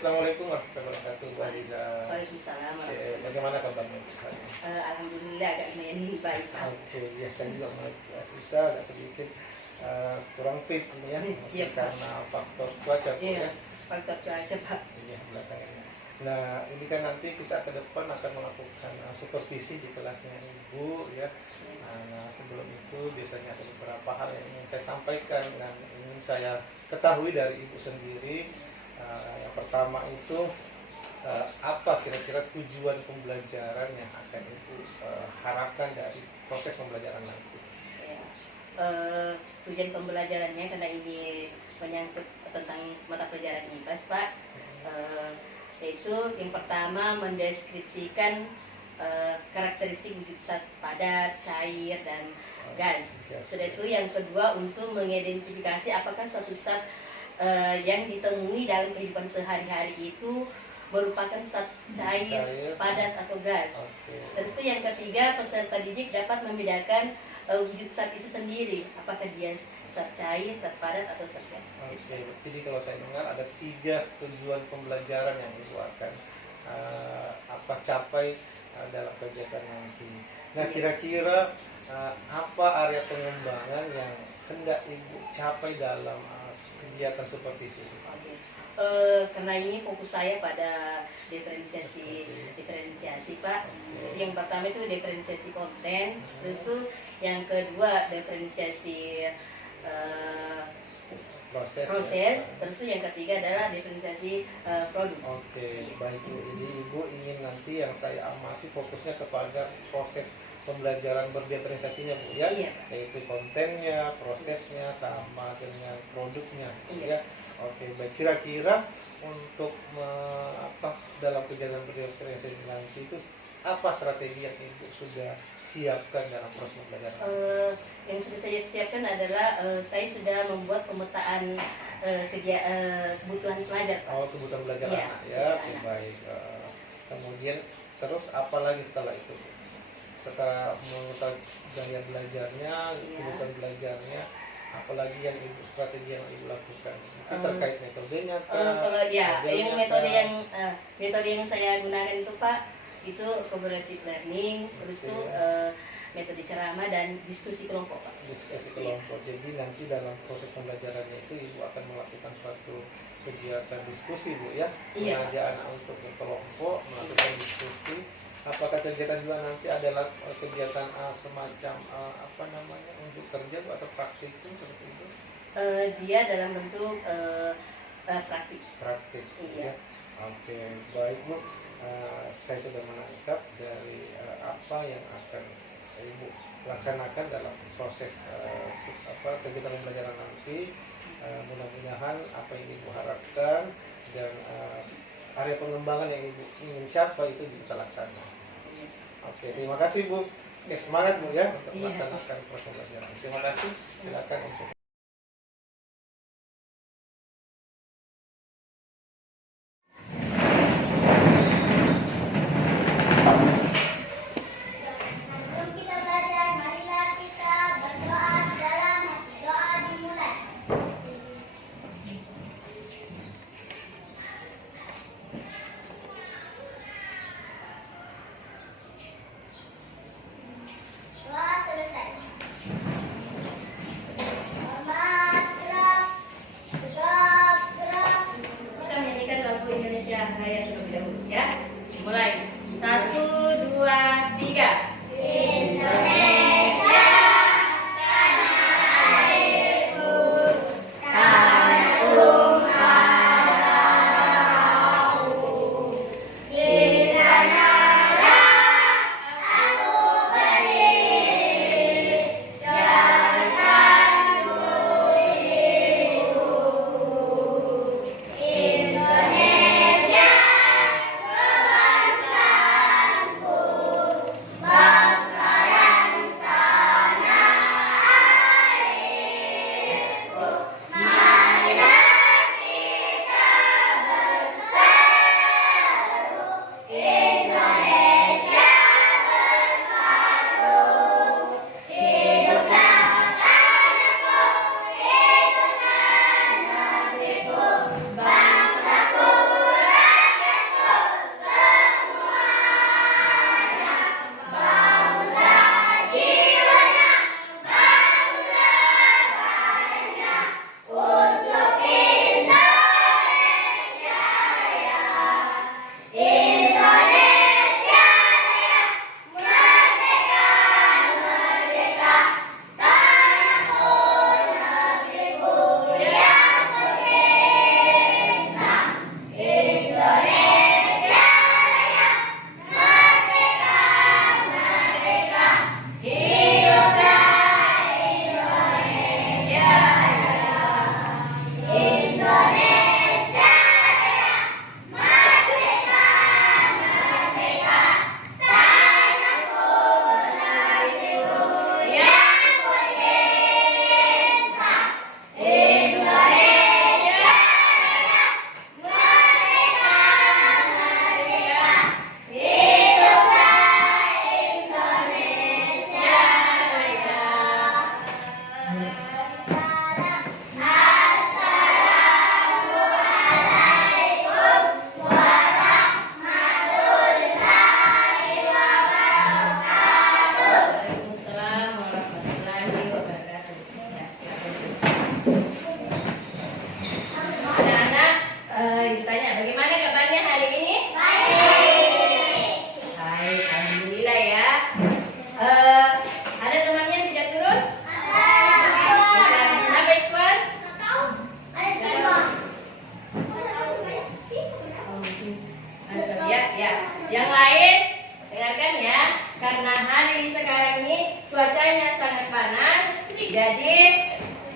Assalamualaikum warahmatullahi wabarakatuh, Bu Aziza. Waalaikumsalam warahmatullahi Bagaimana kabarnya? Alhamdulillah agak lumayan baik, Pak. Oke, ya saya juga mulai susah, agak sedikit kurang fit ini ya, Iya, Pak. karena faktor cuaca, Bu, Iya, ya. faktor cuaca, Pak. Iya, belakangan. Nah, ini kan nanti kita ke depan akan melakukan supervisi di kelasnya Ibu ya. Nah, sebelum itu biasanya ada beberapa hal yang ingin saya sampaikan dan ingin saya ketahui dari Ibu sendiri. Yang pertama itu apa kira-kira tujuan pembelajaran yang akan Ibu harapkan dari proses pembelajaran nanti? Ya. Tujuan pembelajarannya karena ini menyangkut tentang mata pelajaran IPAS, Pak. Yaitu yang pertama mendeskripsikan karakteristik wujud zat padat, cair, dan gas. Sudah itu yang kedua untuk mengidentifikasi apakah suatu zat yang ditemui dalam kehidupan sehari-hari itu merupakan zat cair, padat atau gas. Terus itu yang ketiga, peserta didik dapat membedakan wujud zat itu sendiri, apakah dia zat cair, zat padat atau zat gas. Oke, jadi kalau saya dengar ada 3 tujuan pembelajaran yang Ibu akan capai dalam kegiatan nanti. Nah, kira-kira apa area pengembangan yang hendak Ibu capai dalam kegiatan supervisi? Karena ini fokus saya pada diferensiasi, Pak. Jadi yang pertama itu diferensiasi konten, terus itu yang kedua diferensiasi proses, terus itu yang ketiga adalah diferensiasi produk. Oke, baik Bu. Jadi Ibu ingin nanti yang saya amati fokusnya kepada proses pembelajaran berdiferensiasinya, Bu, ya, Iya. Yaitu kontennya, prosesnya, sama dengan produknya, Iya. ya. Oke, baik. Kira-kira untuk dalam kegiatan berdiferensiasi nanti itu apa strategi yang Ibu sudah siapkan dalam proses pembelajaran? Yang sudah saya siapkan adalah saya sudah membuat pemetaan kebutuhan pelajar, Pak. Oh, kebutuhan belajar Iya, anak, ya. Oke, anak. baik. Kemudian terus apa lagi setelah itu? Setelah mengetahui gaya belajarnya, kebutuhan belajarnya, apalagi yang strategi yang Ibu lakukan itu terkait metodenya kalau ya yang metode yang saya gunakan itu, Pak, itu cooperative learning, terus itu metode ceramah dan diskusi kelompok, Pak. Diskusi kelompok. Jadi nanti dalam proses pembelajarannya itu Ibu akan melakukan suatu kegiatan diskusi, Bu, ya. Iya. Mengajak anak untuk berkelompok, melakukan diskusi. Apakah kegiatan juga nanti adalah kegiatan semacam untuk kerja, Bu, atau praktikum seperti itu? Dia dalam bentuk praktik. Praktik, Iya. ya. Oke, baik, Bu. Saya sudah menangkap dari apa yang akan Ibu laksanakan dalam proses kegiatan pembelajaran nanti. Mudah-mudahan apa yang Ibu harapkan dan area pengembangan yang Ibu ingin capai itu bisa terlaksana. Oke, terima kasih, Bu. Oke, semangat, Bu, ya, untuk melaksanakan proses pembelajaran. Terima kasih. Silakan untuk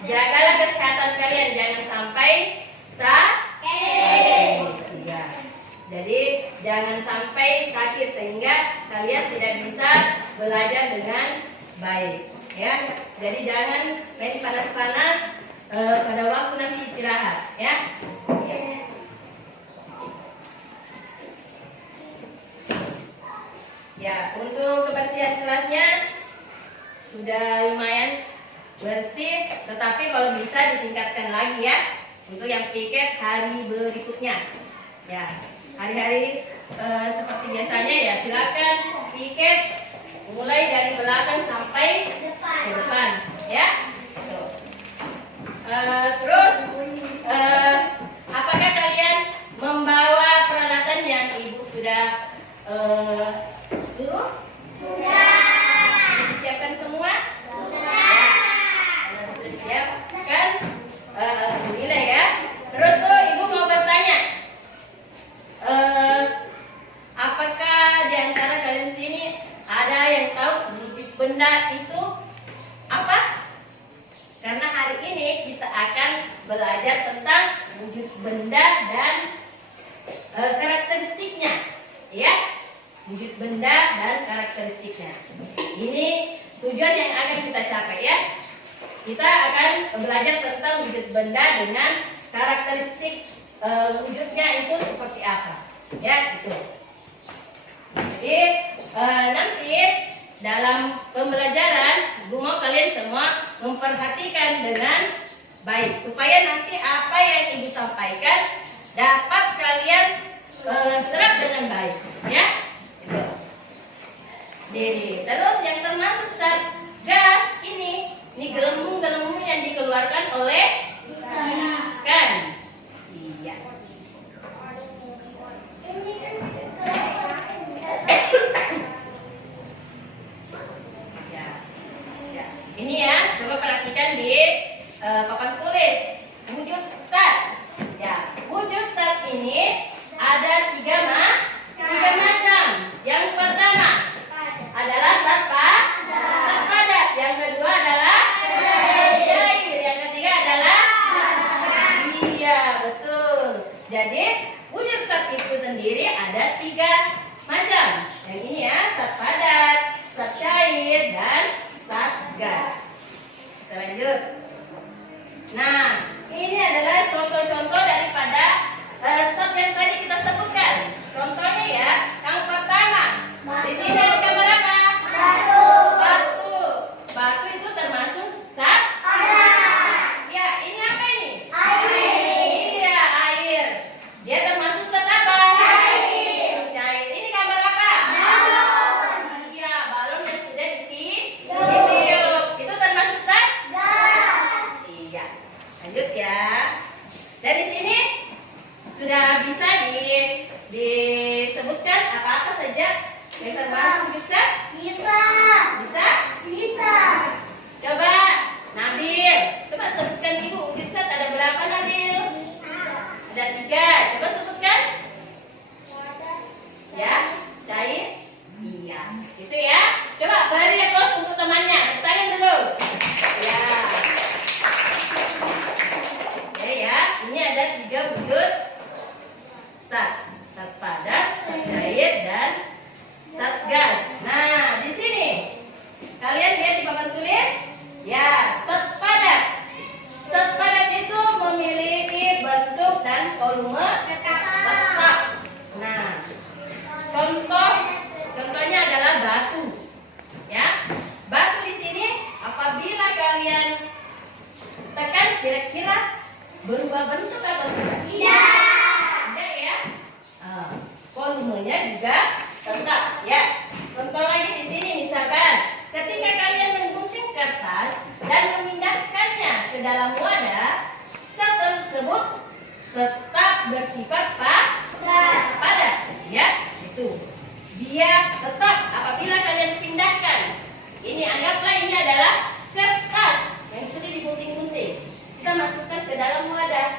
Jagalah kesehatan kalian, jangan sampai sakit. Ya. Jadi jangan sampai sakit sehingga kalian tidak bisa belajar dengan baik. Ya. Jadi jangan main panas-panas pada waktu nanti istirahat. Ya. Ya, untuk kebersihan kelasnya sudah lumayan bersih, tetapi kalau bisa ditingkatkan lagi ya untuk yang piket hari berikutnya. Ya, hari-hari seperti biasanya ya silakan piket mulai dari belakang sampai ke depan, ya. Tuh. Terus apakah kalian membawa peralatan yang ibu sudah suruh? Sudah. Disiapkan semua? Sudah. Sudah disiapkan? Alhamdulillah ya. Terus tuh ibu mau bertanya, apakah di antara kalian sini ada yang tahu wujud benda itu apa? Karena hari ini kita akan belajar tentang wujud benda dan karakteristiknya, ya. Wujud benda dan karakteristiknya. Ini tujuan yang akan kita capai ya. Kita akan belajar tentang wujud benda dengan karakteristik wujudnya itu seperti apa. Ya, itu. Jadi nanti dalam pembelajaran Ibu mau kalian semua memperhatikan dengan baik supaya nanti apa yang Ibu sampaikan dapat kalian serap dengan baik, ya. Itu. Jadi, terus yang termasuk zat gas ini gelembung-gelembung yang dikeluarkan oleh ikan. Iya. Ya. Ya. Ini ya, coba perhatikan di papan tulis wujud zat. Ya, wujud zat ini ada tiga macam. Yang pertama adalah zat padat. Yang kedua adalah cair. Yang ketiga adalah iya, betul. Jadi wujud zat itu sendiri ada tiga macam. Yang ini ya, zat padat, zat cair, dan zat gas. Kita lanjut. Nah, ini adalah contoh-contoh daripada zat yang tadi kita sebutkan. Contohnya ya, yang pertama. Di sini ada gambar apa? Batu. Batu itu termasuk zat padat. Ya, ini apa ini? Air. Iya, air. Dia termasuk zat apa? Cair. Ini gambar apa? Balon. Iya, balon yang sudah ditiup. Itu termasuk zat gas. Iya. Lanjut ya. Dan di sini sudah bisa disebutkan apa-apa saja yang termasuk wujud zat? Bisa? Coba Nabil, coba sebutkan Ibu wujud zat ada berapa Nabil? Ada 3. Coba sebutkan. Ya, cair? Iya. Itu ya. Coba beri applause untuk temannya. Tangan dulu. Ya. Oke ya, ini ada 3 wujud zat. Zat padat, zat cair, dan zat gas. Nah, di sini kalian lihat di papan tulis. Ya, zat padat. Zat padat itu memiliki bentuk dan volume tetap. Nah, contohnya adalah batu. Ya, batu di sini apabila kalian tekan kira-kira berubah bentuk atau tidak? Tidak ya. Volumenya juga tetap ya. Contoh lagi di sini misalkan ketika kalian menggunting kertas dan memindahkannya ke dalam wadah, zat tersebut tetap bersifat padat ya. Itu. Dia tetap apabila kalian pindahkan. Ini anggaplah ini adalah kertas yang sudah digunting-gunting. Kita masukkan ke dalam wadah.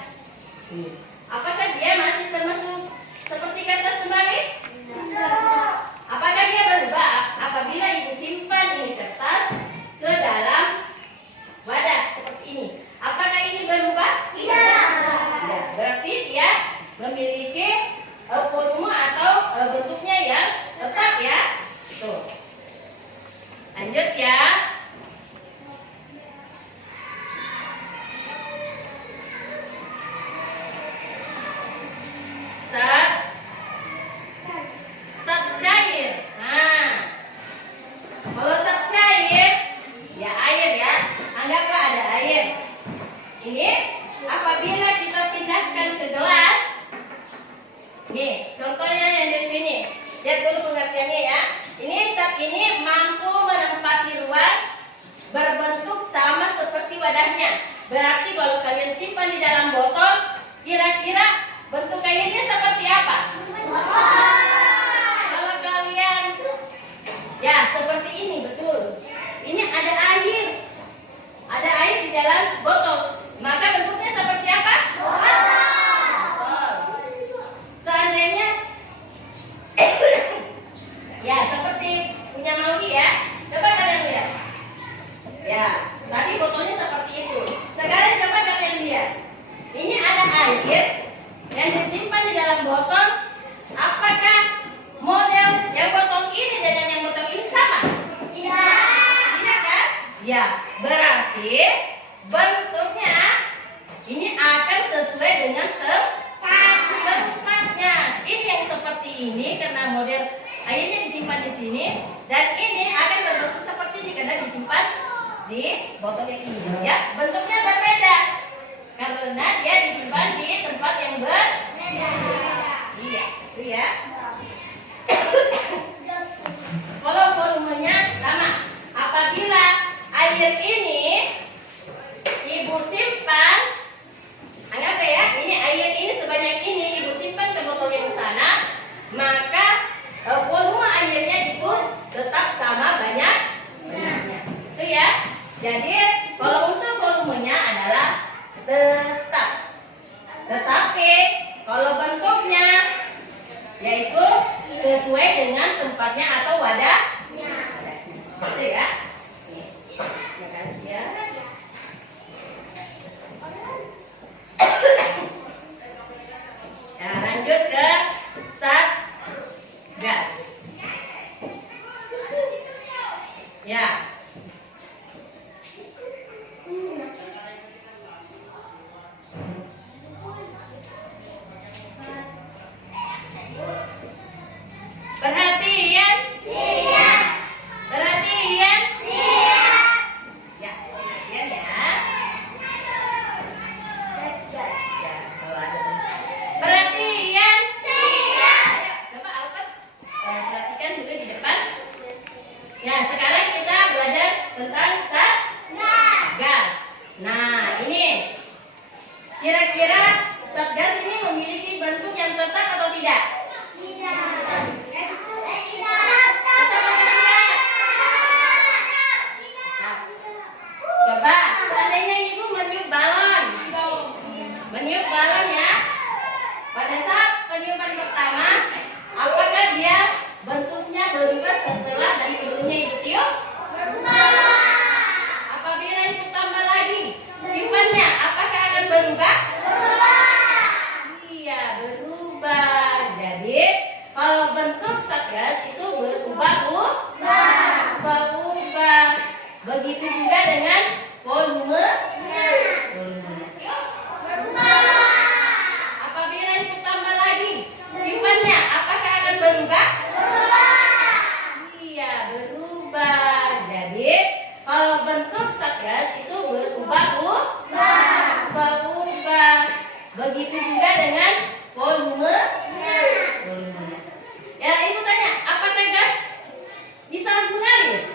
Apakah dia masih termasuk seperti kertas kembali? Tidak. Apakah dia berubah apabila Ibu simpan ini kertas ke dalam wadah seperti ini? wadahnya. Berarti kalau kalian simpan di dalam botol, kira-kira bentuk airnya seperti apa? Kalau kalian, ya seperti ini, betul. Ini ada air di dalam botol. Maka bentuknya seperti apa? Seandainya ya seperti punya Maudi ya. Coba kalian lihat. Ya, tadi botolnya seperti itu. Sekarang coba kalian lihat. Ini ada air yang disimpan di dalam botol. Apakah model yang botol ini dengan yang botol ini sama? Tidak kan? Ya, berarti bentuknya ini akan sesuai dengan tempatnya. Ini yang seperti ini karena model airnya disimpan di sini, dan ini akan berbentuk seperti ini karena disimpan di botol yang ini. Ya, bentuknya berbeda karena dia disimpan di tempat yang berbeda. Iya, itu ya. Kalau volumenya sama, apabila air ini ibu simpan, anggap ya, ini air ini sebanyak ini ibu simpan ke botol yang sana, maka volume airnya itu tetap sama banyaknya. Itu ya. Jadi kalau untuk volumenya adalah tetap. Tetapi kalau bentuknya yaitu sesuai dengan tempatnya atau wadahnya. Itu ya. Terima kasih ya. Nah, lanjut ke Satgas. Ya. Perhatian. Perhatian. Ya, perhatian ya. Ya, kalau ada perhatian. Ayo, coba Alfred perhatikan dulu di depan. Ya, sekarang kita belajar tentang Satgas. Nah, ini kira-kira Satgas ini memiliki bentuk yang tetap atau tidak? Coba, seandainya ibu meniup balon ya. Pada saat peniupan pertama, apakah dia bentuknya berubah setelah dan sebelumnya ibu tiup? Apabila ibu tambah lagi tiupannya, apakah akan berubah? Iya, berubah. Jadi kalau bentuk Satgas itu berubah. Begitu juga dengan volumenya. Apabila itu tambah lagi tiupannya, apakah akan berubah? Iya, berubah. Jadi kalau bentuk Satgas itu berubah. Begitu juga dengan volumenya. Ya, ibu tanya, apakah gas bisa mengalir?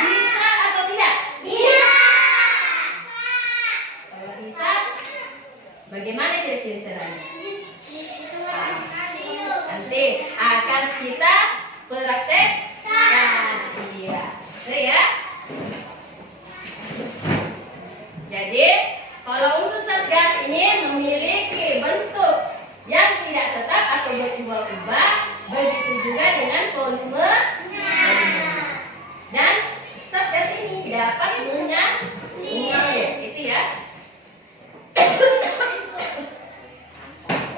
Bisa atau tidak? Kalau bisa, bagaimana ciri-ciri caranya? Nanti akan kita praktekkan. Iya, itu ya. Jadi kalau untuk Satgas ini memiliki bentuk yang tidak tetap atau berubah-ubah, begitu juga dengan volume. Dan Satgas ini dapat mengalir, itu ya.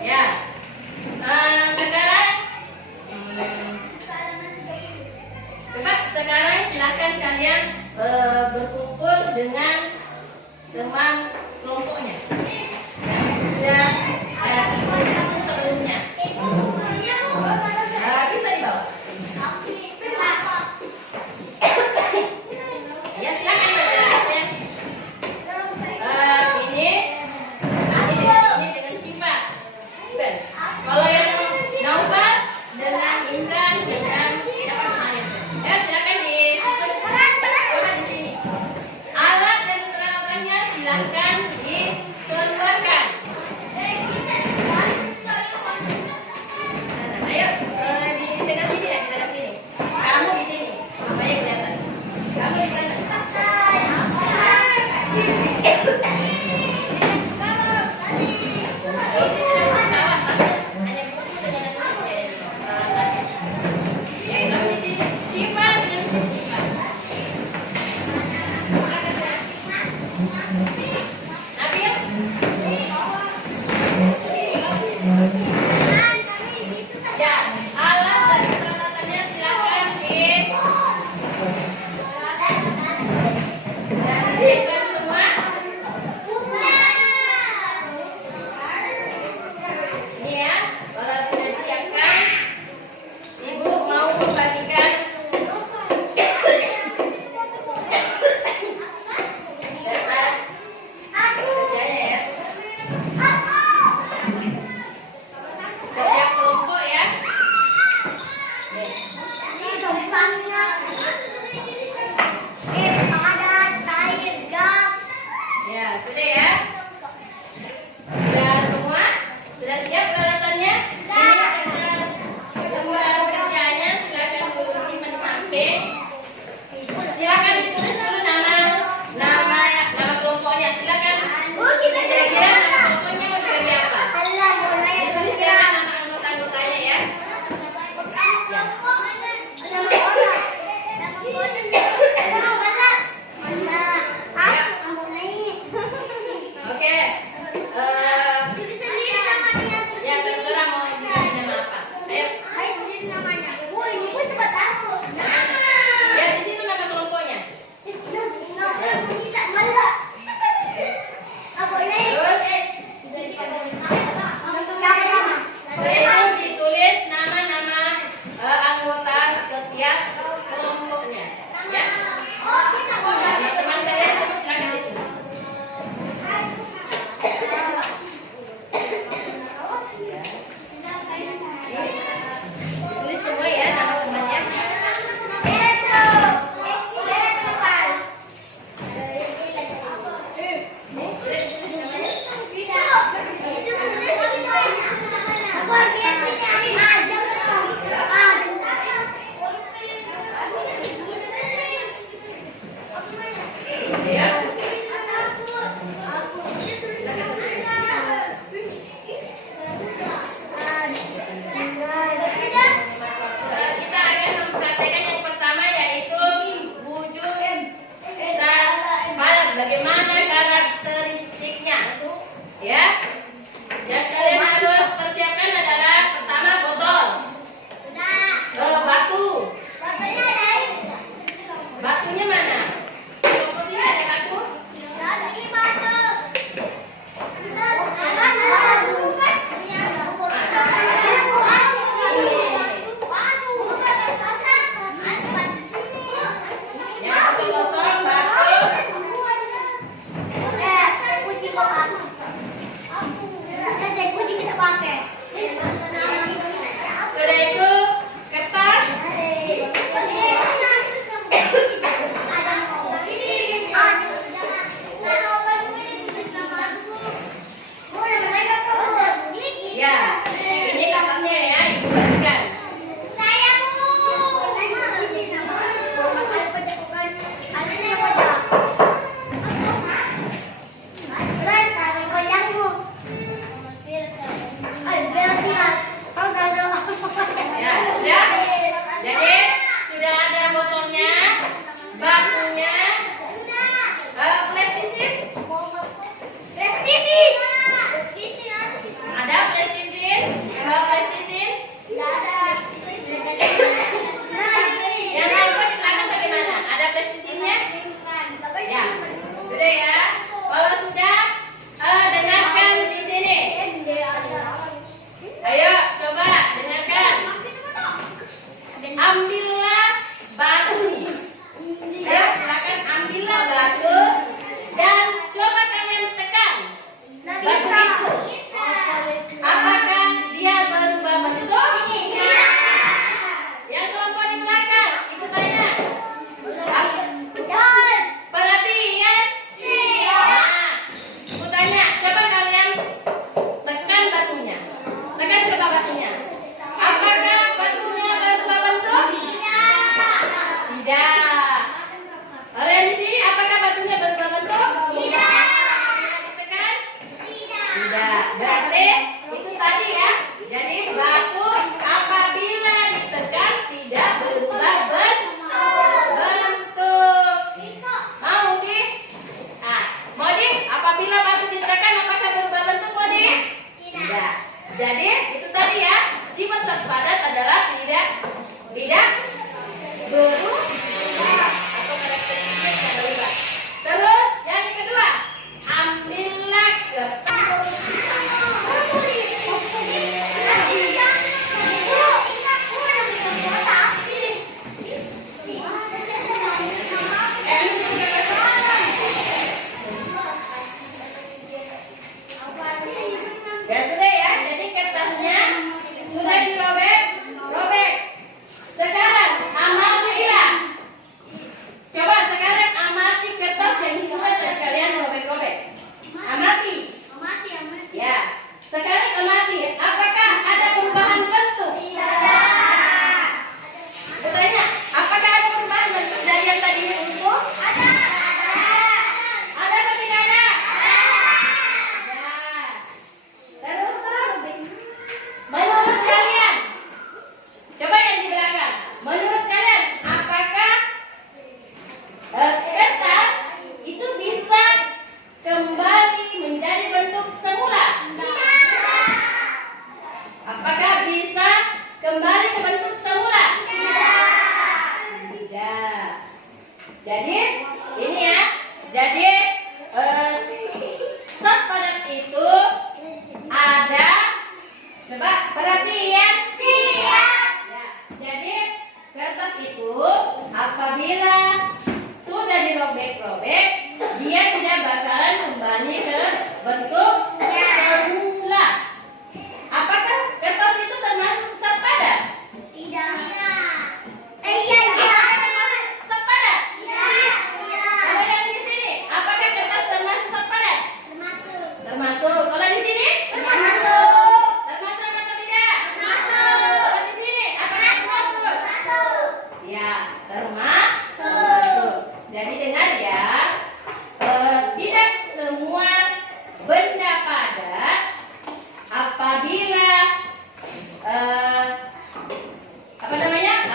Ya. Sekarang silakan kalian berkumpul dengan teman Ya, alat dan peralatannya silakan disiapkan semua. Ini ya, kalau sudah disiapkan, Ibu mau membagikan kertas kerjanya ya. Setiap kelompok ya. Ya, sudah ya. Sudah semua? Sudah siap peralatannya? Ini kertas lembar kerjanya silakan dulu simpan di samping. Silakan ditulis dulu nama kelompoknya. Silakan. Kira-kira nama kelompoknya mau jadi apa? Tuliskan nama anggota-anggotanya ya. Oke. Ya terserah mau dikasih nama apa. Ayo. Ya di situ nama kelompoknya. Itu ditulis nama-nama anggota setiap kelompoknya. Ya. Teman-teman kalian semua silakan ditulis. Tulis semua ya nama temannya. Ya. Kita akan mempraktekkan yang pertama yaitu wujud bagaimana karakteristiknya. Ya. Yang kalian harus persiapkan adalah pertama botol, batu. Batunya mana? Kelompok sini ada batu. Ya, batu kosong, batu. Sudah itu kertas. Ya, ini kertasnya ya, Ibu bagikan. Ya, sudah. Jadi sudah ada botolnya, batunya, plastisin. Ada plastisin? Yang bawa plastisin? Yang lain di belakang bagaimana? Ada plastisinnya? Ya, sudah ya. Kalau sudah, dengarkan di sini. Ayo, coba dengarkan. Ambillah batu. Ayo, silakan ambillah batu dan coba kalian tekan batu itu. Apakah dia berubah bentuk? Yang kelompok di belakang, Ibu tanya. Perhatian. Nah, Ibu tanya, coba kalian tekan batunya. Tekan coba batunya. Apakah batunya berubah bentuk? Tidak. Kalian di sini apakah batunya berubah bentuk? Tekan? Tidak. Berarti itu tadi ya. Jadi batu apabila ditekan tidak berubah bentuk. Mau di? Mau di? menjadi bentuk semula? Apakah bisa kembali ke bentuk semula? Tidak. Jadi ini ya. Jadi zat padat itu ada. Coba perhatian. Ya. Jadi kertas itu apabila sudah dirobek-robek, dia tidak bakalan kembali ke bentuk semula. Apakah kertas itu termasuk zat padat? Apakah termasuk zat padat? Kalau yang di sini, apakah kertas termasuk zat padat? Termasuk. Kalau di sini? Termasuk atau tidak? Kalau di sini, apakah termasuk? Ya, termasuk. Jadi dengar ya, tidak semua benda padat apabila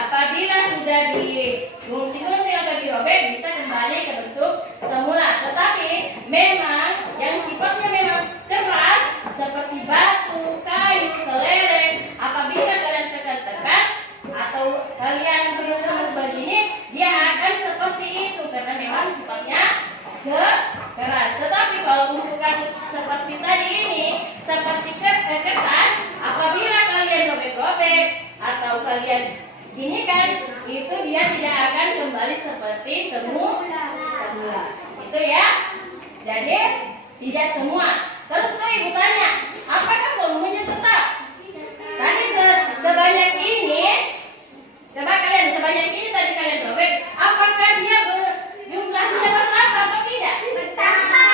apabila sudah digunting-gunting atau dirobek bisa kembali ke bentuk semula. Tetapi memang yang sifatnya memang keras seperti batu, kayu, kelereng, apabila kalian tekan-tekan atau kalian berubah begini, dia akan seperti itu karena memang sifatnya keras. Tetapi kalau untuk kasus seperti tadi ini, seperti kertas, apabila kalian robek-robek atau kalian ini kan, itu dia tidak akan kembali seperti semula. Itu ya. Jadi tidak semua. Terus tuh ibu tanya, apakah volumenya tetap? Tadi sebanyak ini, coba kalian sebanyak ini tadi kalian robek, apakah dia jumlahnya bertambah atau tidak?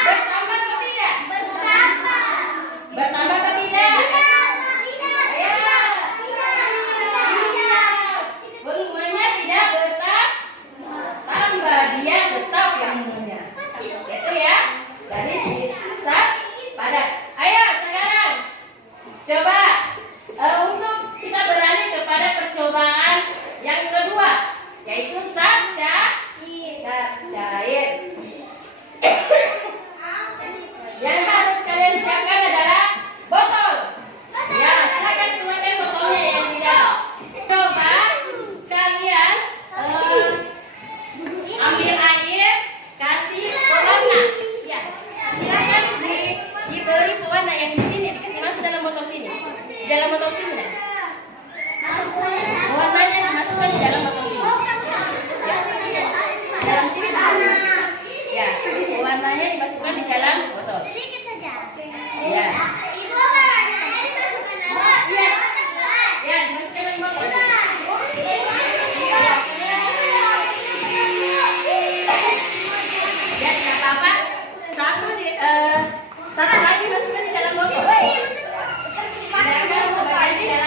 Bertambah atau tidak? Bertambah atau tidak? Volumenya tidak bertambah, dia tetap yang mulia. Itu ya. Dari zat padat. Ayo sekarang coba untuk kita beralih kepada percobaan yang kedua, yaitu zat cair. Yang harus kalian siapkan adalah botol. Ya, silakan keluarkan botolnya yang di dalam. Coba kalian ambil air, kasih pewarna. Ya, silakan diberi pewarna yang di sini, dikasih masuk dalam botol sini. Di dalam botol sini. Nah. Pewarnanya dimasukkan di dalam botol sini. Ya. Dalam sini dimasukkan. Ya, pewarnanya dimasukkan di dalam botol. Ya. Ya, dimasukkan dalam botol. Ya, tidak apa-apa. Satu lagi masukkan di dalam botol. Silakan sebagian di dalam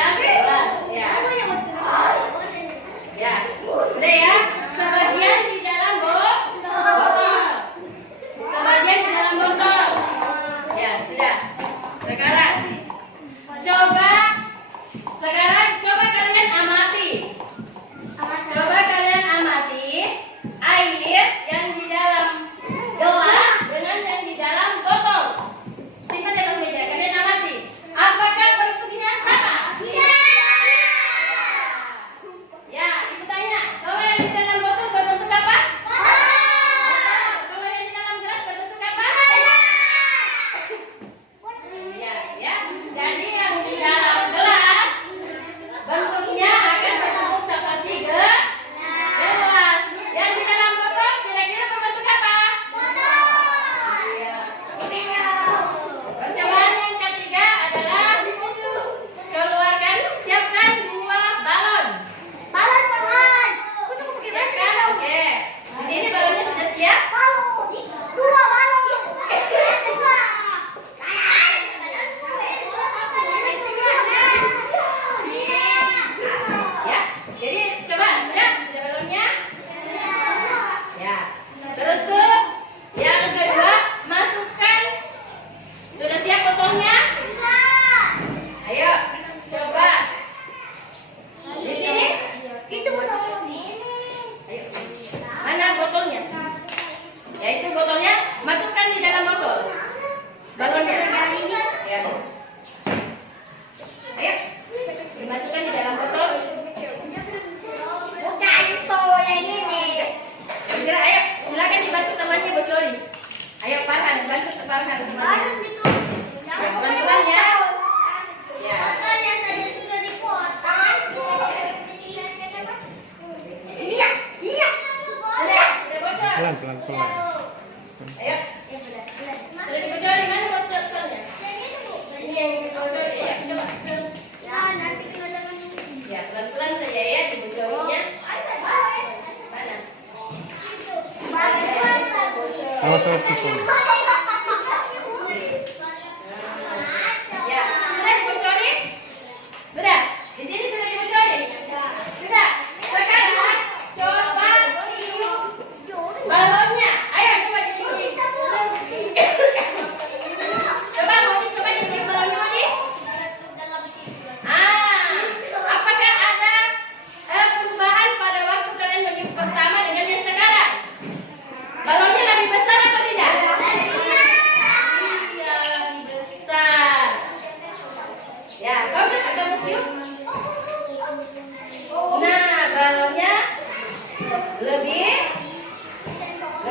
bantu tebalkan temannya. Ya, pelan-pelan ya. Ya. Sudah bocor. Pelan. Ayo. Sudah dibocorin, mana bocornya? Ini yang bocor ya, coba. Ya, pelan-pelan saja ya dibocorinnya. Mana? Awas pukul. Ya, sudah dibocorin? Sudah? Di sini sudah dibocorin? Sudah? Sekarang coba tiup balonnya. Ayo coba ditiup. Coba ditiup balonnya, Odi. Apakah ada perubahan pada waktu kalian meniup pertama dengan yang sekarang? Balonnya lebih besar atau tidak? Iya, lebih besar. Ya, kau dapat kamu tiup? Nah, balonnya lebih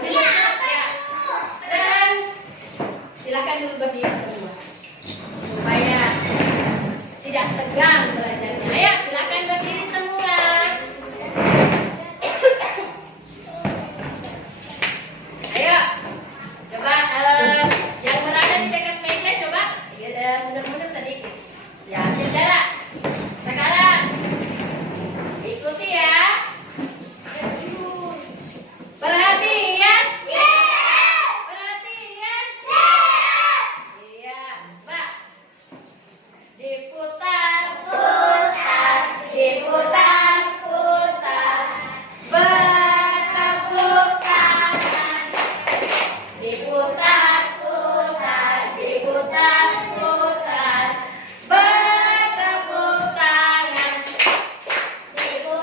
besar. Ya. Dan silakan dulu berdiri semua supaya tidak tegang belajarnya. Ayo, silakan berdiri semua. Ayo, coba yang berada di dekat meja coba mundur-mundur sedikit. Ya, ambil jarak. Sekarang ikuti ya. Perhatian. Perhatian. Iya, Mbak. Diputar, diputar, putar. Bertepuk tangan. Diputar, putar, diputar, putar. Bertepuk tangan.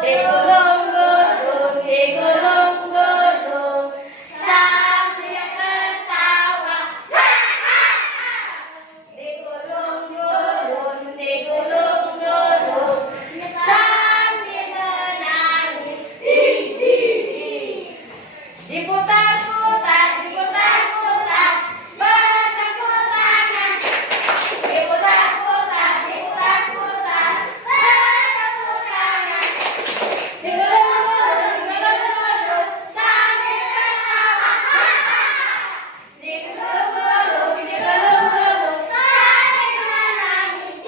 Digulung-gulung, digulung-gulung. Sambil tertawa. Digulung-gulung, digulung-gulung. Sambil menangis. Diputar-putar, diputar-putar. Bertepuk tangan. Diputar-putar, diputar-putar. Bertepuk tangan. Digulung-gulung, digulung-gulung. Sambil tertawa. Digulung-gulung, digulung-gulung. Sambil menangis.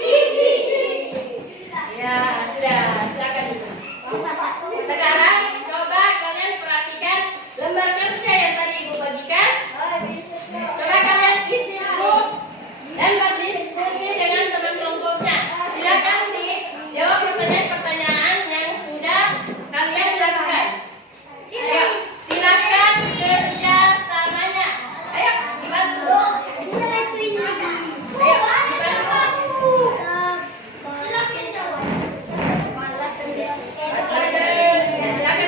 Ya, sudah. Silakan dulu. Sekarang coba kalian perhatikan lembar kerja yang tadi Ibu bagikan. Coba kalian isi dulu dan berdiskusi dengan teman kelompoknya. Silakan dijawab pertanyaan-pertanyaan yang sudah kalian lakukan. Ayo, silakan kerja samanya. Ayo, dibantu. Ayo, dibantu. Ya, silakan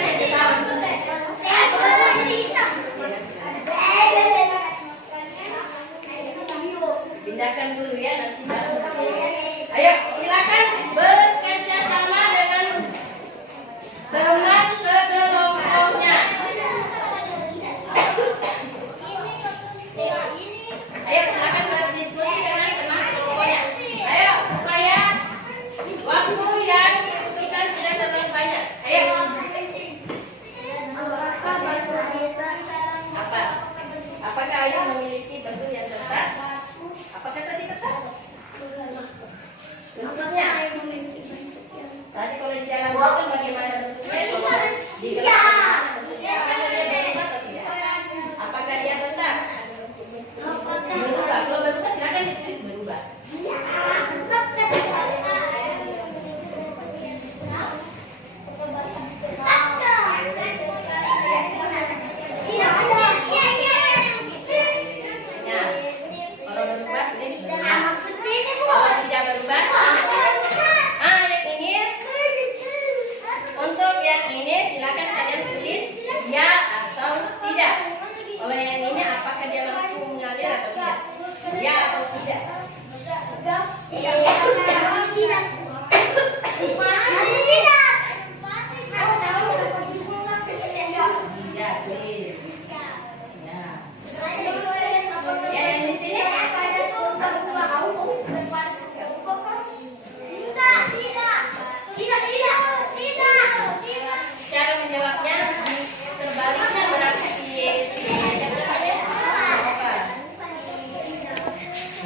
kerja sama. Pindahkan dulu ya nanti baru. Ayo, silakan bekerja sama dengan teman sekelompoknya. Ayo, silakan berdiskusi dengan teman sekelompoknya. Ayo, supaya waktu yang dibutuhkan tidak terlalu banyak. Ayo. Apa? Apakah kalian memiliki bentuk yang tetap? Apakah tadi tetap? Bentuknya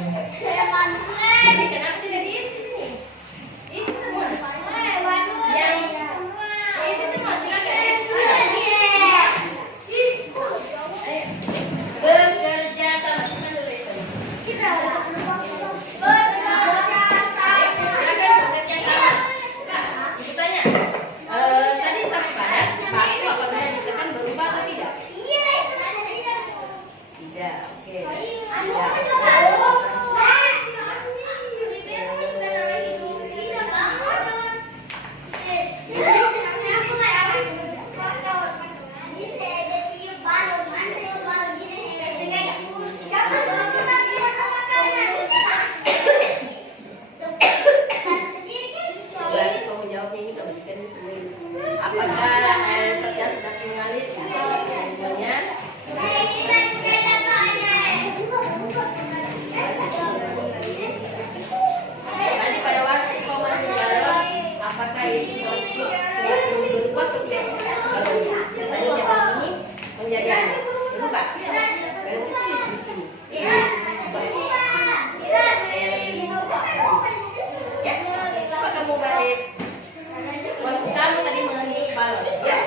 Ini kenapa tidak diisi sini? Isi semua. Yang isi semua silakan. Bekerja sama dulu itu. Silakan bekerja sama. Nah, ibu tanya. Tadi sampai pada paku apabila ditekan berubah atau tidak? Tidak. Oke. Berarti kamu jawabnya ini kamu berikan di sini. Apakah saja sudah mengalir ilmunya? Tadi pada waktu kau masih bareng, apakah ini sudah berubah atau tidak? Kalau tadi jawab ini menjadi berubah. Kalau tulis di sini. Ya, apa kamu balik? Waktu kamu tadi mengetik balon, ya?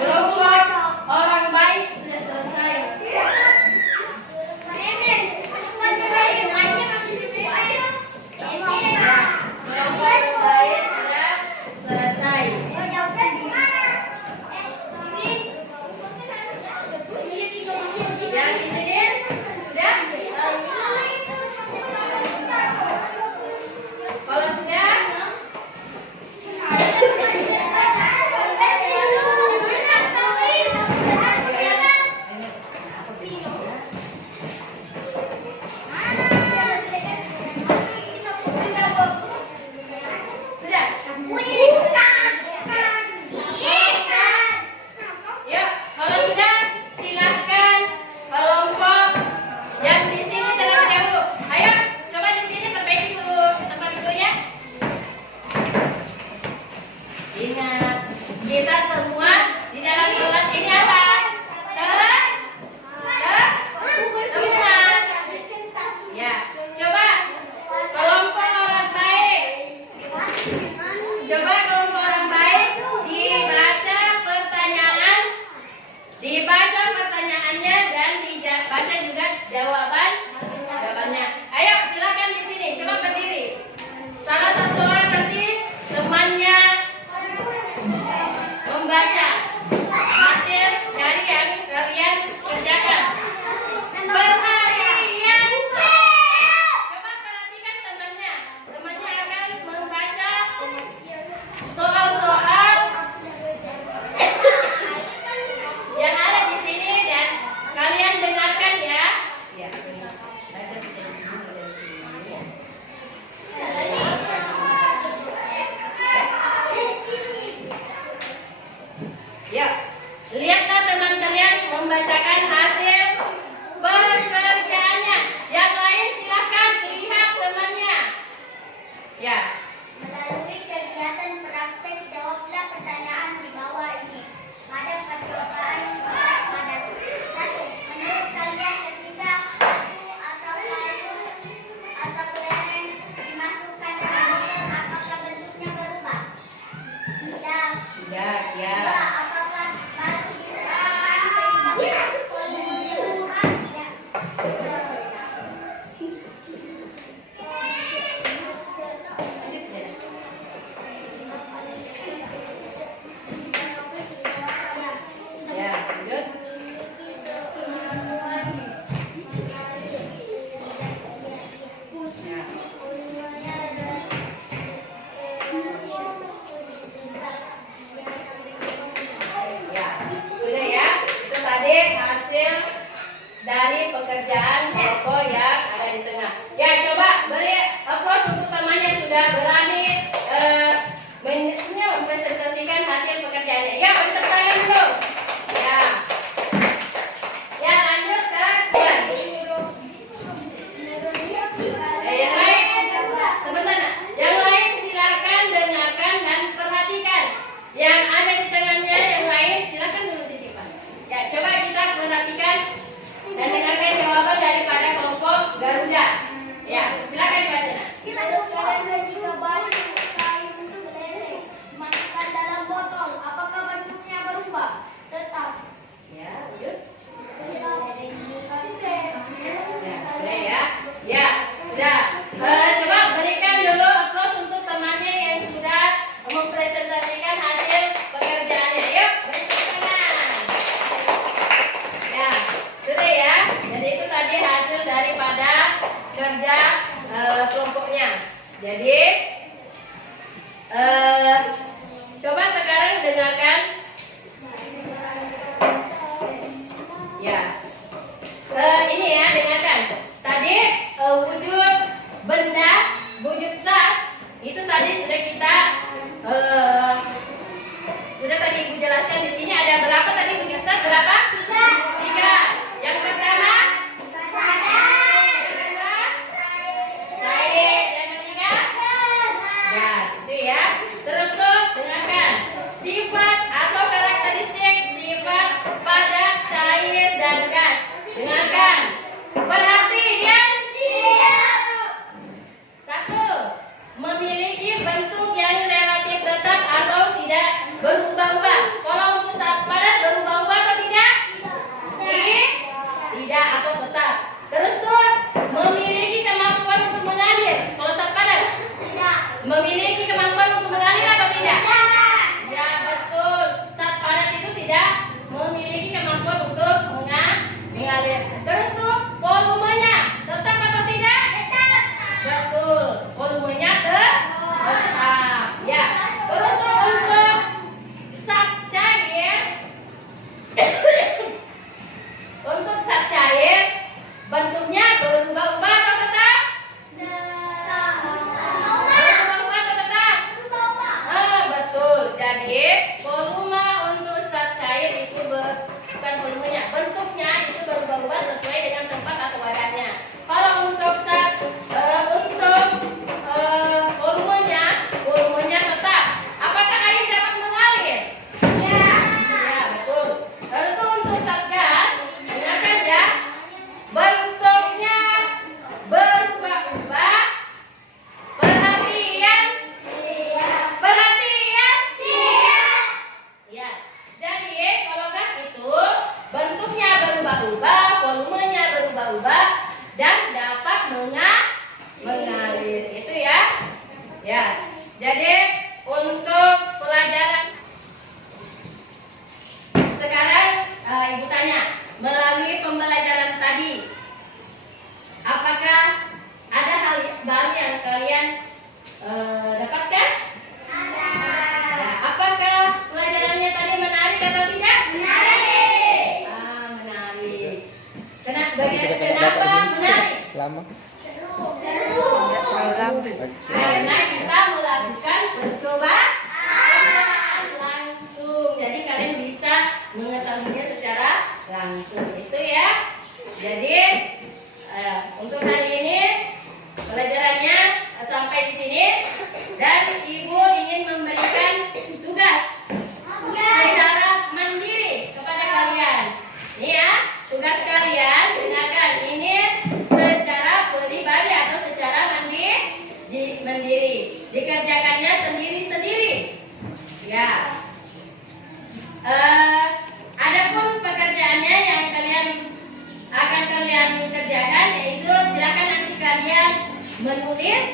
Kelompok orang baik sudah selesai. Kelompok orang baik sudah selesai. Yang di sini sudah? Yang lain, sebentar nak. Yang lain silakan dengarkan dan perhatikan. Yang ada di tangannya yang lain silakan dulu disimpan. Ya, coba kita perhatikan dan dengarkan jawaban daripada kelompok Garuda. Ya, silakan dibaca nak. Kadang jika balik sayur itu gelere, dimasukkan dalam botol, apakah bentuknya berubah? Tetap. Ya, lanjut. Ya, Boleh ya. Ya, sudah. Coba berikan dulu applause untuk temannya yang sudah mempresentasikan hasil pekerjaannya. Yuk, beri tepuk tangan. Ya, sudah ya. Jadi itu tadi hasil daripada kerja kelompoknya. Jadi coba sekarang dengarkan. Ya. Ini ya, dengarkan. Tadi wujud benda, wujud zat itu tadi sudah kita sudah tadi Ibu jelaskan. Di sini ada berapa tadi wujud zat? Berapa? Tiga. Yang pertama cair. Yang ketiga gas. Itu ya. Terus tuh dengarkan sifat atau karakteristik sifat pada cair dan gas. Dengarkan. Perhatian. Satu, memiliki bentuk yang relatif tetap atau tidak berubah-ubah. Kalau untuk zat padat berubah-ubah atau tidak? Tidak atau tetap. Terus tuh memiliki kemampuan untuk mengalir. Kalau zat padat memiliki kemampuan untuk mengalir atau tidak? Ya, betul. Zat padat itu tidak memiliki kemampuan untuk mengalir. Terus tuh volumenya tetap atau tidak? Betul. Volumenya tetap. Ya. Terus tuh untuk zat cair untuk zat cair bentuknya berubah-ubah atau tetap? Berubah-ubah atau tetap? Betul. Jadi volume untuk zat cair itu bukan volumenya, bentuknya itu berubah-ubah sesuai dengan tempat atau wadarnya. Kalau untuk zat volumenya tetap. Apakah air dapat mengalir? Ya, betul. Terus untuk zat gas, dengarkan ya, bentuknya berubah-ubah. Perhatian. Ya, jadi kalau gas itu bentuknya berubah-ubah, volumenya berubah-ubah, dan dapat mengalir. Itu ya. Ya, jadi untuk pelajaran sekarang Ibu tanya, melalui pembelajaran tadi, apakah ada hal baru yang kalian dapatkan? Nah, apakah pelajarannya tadi menarik atau tidak? Menarik. Kenapa menarik? Lama. Karena kita melakukan percobaan langsung. Jadi kalian bisa mengetahuinya secara langsung. Itu ya. Jadi untuk hari ini pelajarannya sampai di sini, dan Ibu ingin memberikan tugas secara mandiri kepada kalian. Ini ya, tugas kalian, dengarkan, ini secara pribadi atau secara mandiri, dikerjakannya sendiri-sendiri. Ya. Adapun pekerjaannya yang akan kalian kerjakan, yaitu silakan nanti kalian menulis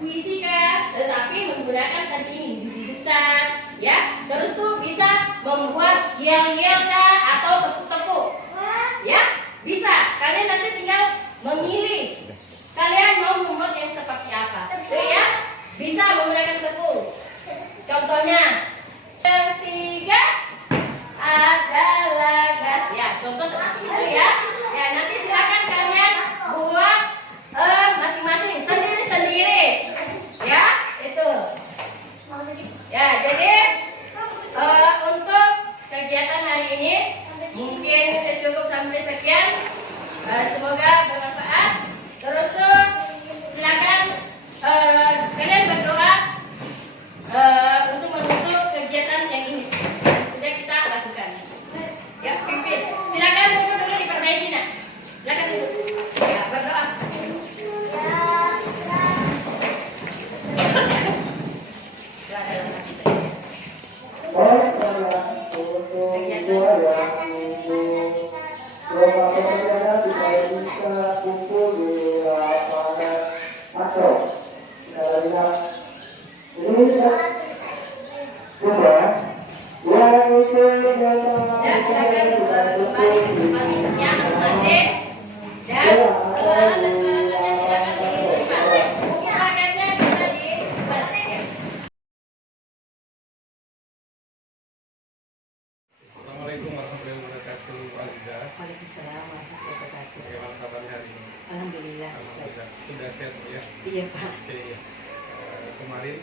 puisi kah, tetapi menggunakan tadi besar, ya. Terus tuh bisa membuat yel-yel kah atau tepuk-tepuk, ya. Bisa. Kalian nanti tinggal memilih. Kalian mau membuat yang seperti apa, ya. Bisa menggunakan tepuk. Contohnya, ketiga adalah gas. Ya, contoh seperti itu ya. Ya, nanti silakan kalian buat masing-masing sendiri-sendiri. Ya, itu. Ya, jadi untuk kegiatan hari ini mungkin Semoga bermanfaat. Terus tuh silakan kalian berdoa untuk menutup kegiatan yang ini sudah kita lakukan. Ya, pimpin. Silakan dulu diperbaiki nak. Silakan dulu. Ya, berdoa. Dan silakan kembali ke tempatnya masing-masing. Dan alat-alatnya silakan disimpan. Buku paketnya bisa disimpan. Assalamualaikum warahmatullahi wabarakatuh, Aliza. Waalaikumsalam warahmatullahi wabarakatuh. Bagaimana kabarnya hari ini? Alhamdulillah. Alhamdulillah sudah sehat ya. Iya Pak. Oke, ya. Kemarin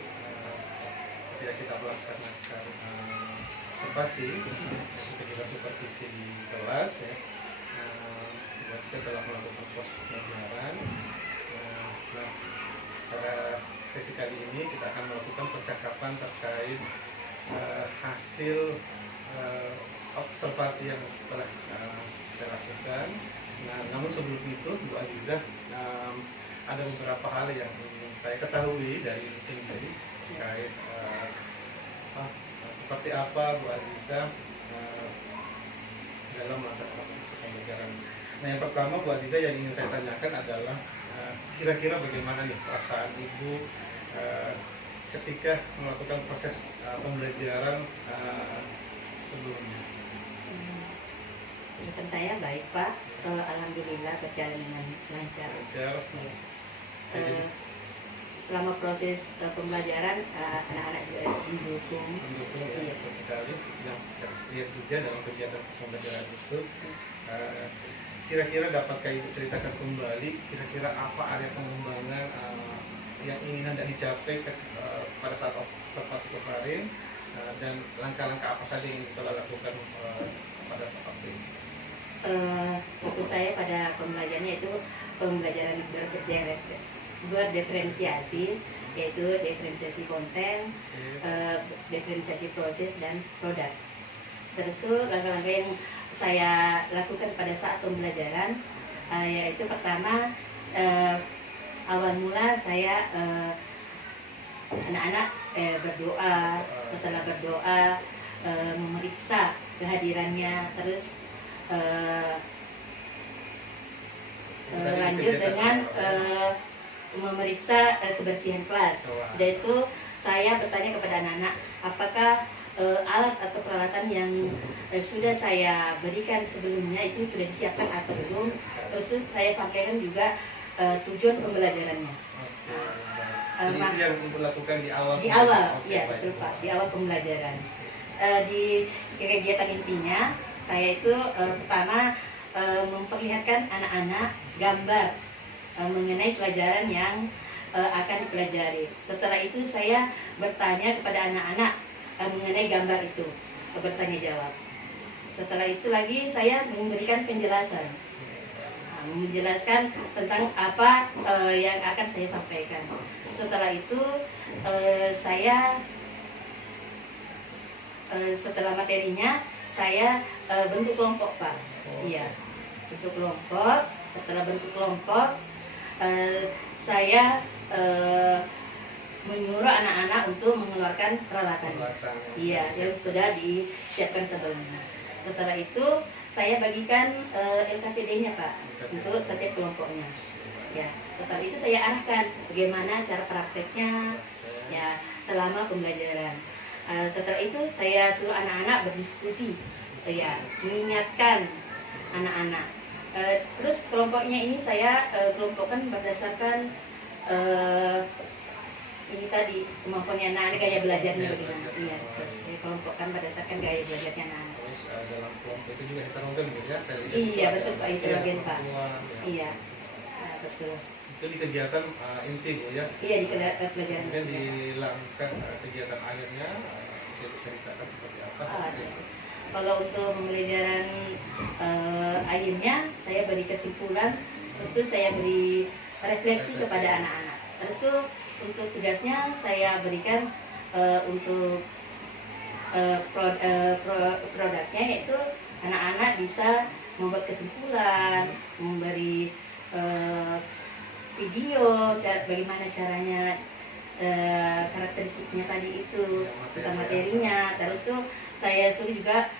ketika kita melaksanakan observasi, kita supervisi di kelas ya. Setelah melakukan pos pembelajaran, nah, pada sesi kali ini kita akan melakukan percakapan terkait hasil observasi yang telah kita lakukan. Nah, namun sebelum itu, Bu Azizah, ada beberapa hal yang ingin saya ketahui dari sini tadi terkait seperti apa Bu Azizah dalam melaksanakan proses pembelajaran. Nah, yang pertama Bu Azizah yang ingin saya tanyakan adalah kira-kira bagaimana nih perasaan Ibu ketika melakukan proses pembelajaran sebelumnya? Pesan saya baik Pak. Alhamdulillah berjalan dengan lancar. Jadi, Selama proses pembelajaran anak-anak juga mendukung. ya, betul sekali. Yang saya lihat juga dalam kegiatan pembelajaran itu, kira-kira dapatkah Ibu ceritakan kembali kira-kira apa area pengembangan yang ingin Anda dicapai pada saat observasi kemarin, dan langkah-langkah apa saja yang telah lakukan pada saat ini? Fokus saya pada pembelajarannya itu pembelajaran berdiferensiasi, yaitu diferensiasi konten, diferensiasi proses dan produk. Terus itu langkah-langkah yang saya lakukan pada saat pembelajaran, yaitu pertama, awal mula saya anak-anak berdoa. Setelah berdoa, memeriksa kehadirannya, terus lanjut dengan memeriksa kebersihan kelas. Sudah itu saya bertanya kepada anak-anak apakah alat atau peralatan yang sudah saya berikan sebelumnya itu sudah disiapkan atau belum. Terus saya sampaikan juga tujuan pembelajarannya. Jadi itu yang Ibu lakukan di awal? Di awal, Oke, iya baik. betul Pak, di awal pembelajaran. Di kegiatan intinya saya itu pertama memperlihatkan anak-anak gambar mengenai pelajaran yang akan dipelajari. Setelah itu saya bertanya kepada anak-anak mengenai gambar itu, bertanya jawab. Setelah itu lagi saya memberikan penjelasan, menjelaskan tentang apa yang akan saya sampaikan. Setelah itu saya setelah materinya saya bentuk kelompok Pak. Iya, bentuk kelompok. Setelah bentuk kelompok, saya menyuruh anak-anak untuk mengeluarkan peralatan. Iya, yang sudah disiapkan sebelumnya. Setelah itu saya bagikan LKPD-nya Pak untuk setiap kelompoknya. Ya, setelah itu saya arahkan bagaimana cara prakteknya ya selama pembelajaran. Setelah itu saya suruh anak-anak berdiskusi, ya, mengingatkan anak-anak. Terus kelompoknya ini saya kelompokkan berdasarkan ini tadi kemampuannya anak-anak, gaya belajarnya bagaimana. Iya, saya kelompokkan berdasarkan gaya belajarnya anak-anak. Terus dalam kelompok itu juga heterogen gitu ya? Saya lihat Iya itu betul ada Pak, heterogen Pak. perempuan, ya. Iya, betul. Itu di kegiatan inti Bu ya? Iya di pelajaran. Kemudian di langkah kegiatan akhirnya bisa diceritakan seperti apa? kalau untuk pembelajaran akhirnya saya beri kesimpulan, terus itu saya beri refleksi kepada anak-anak. Terus itu untuk tugasnya saya berikan untuk produknya, yaitu anak-anak bisa membuat kesimpulan, memberi video bagaimana caranya, karakteristiknya tadi itu, tentang materinya. Terus tuh saya suruh juga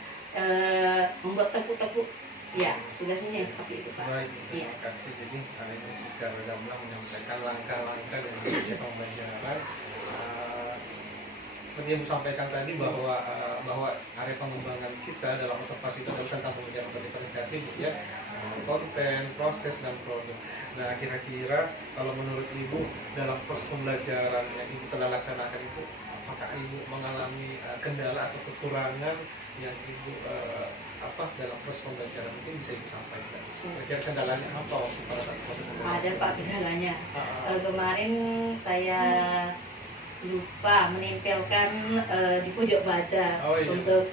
membuat tepuk-tepuk. Ya, tugasnya yang seperti itu, Pak. Baik, Iya. terima kasih. Jadi kali ini secara gamblang menyampaikan langkah-langkah dari pembelajaran. Seperti yang disampaikan tadi bahwa area pengembangan kita dalam observasi itu adalah tentang pembelajaran berdifferensiasi, ya, konten, proses, dan produk. Nah, kira-kira kalau menurut Ibu dalam proses pembelajaran yang Ibu telah laksanakan itu, apakah Ibu mengalami kendala atau kekurangan yang Ibu dalam proses pembelajaran itu bisa Ibu sampaikan? Kira-kira kendalanya apa waktu pada saat proses pembelajaran? Ada, Pak, kendalanya. Kemarin saya lupa menempelkan di pojok baja untuk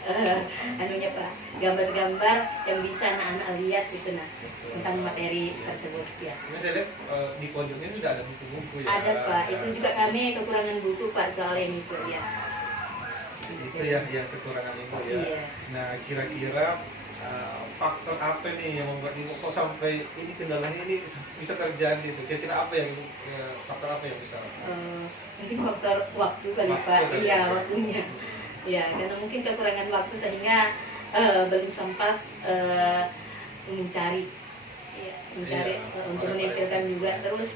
anunya, Pak, gambar-gambar yang bisa anak-anak lihat gitu, nah, tentang materi tersebut, ya. Ini saya lihat di pojoknya sudah ada buku-buku, ya. Ada, Pak, itu juga kami kekurangan buku, Pak, soal yang itu, ya. Itu ya yang kekurangan Ibu, ya. Iya. Nah, kira-kira faktor apa nih yang membuat Ibu kok sampai ini kendalanya ini bisa terjadi itu? Kira-kira apa yang faktor apa yang bisa? Mungkin faktor waktu kali, Waktu Pak. kali, Iya, ya. waktunya. Ya, karena mungkin kekurangan waktu sehingga belum sempat mencari, ya, Iya, untuk pada menempelkan saat juga. itu. Terus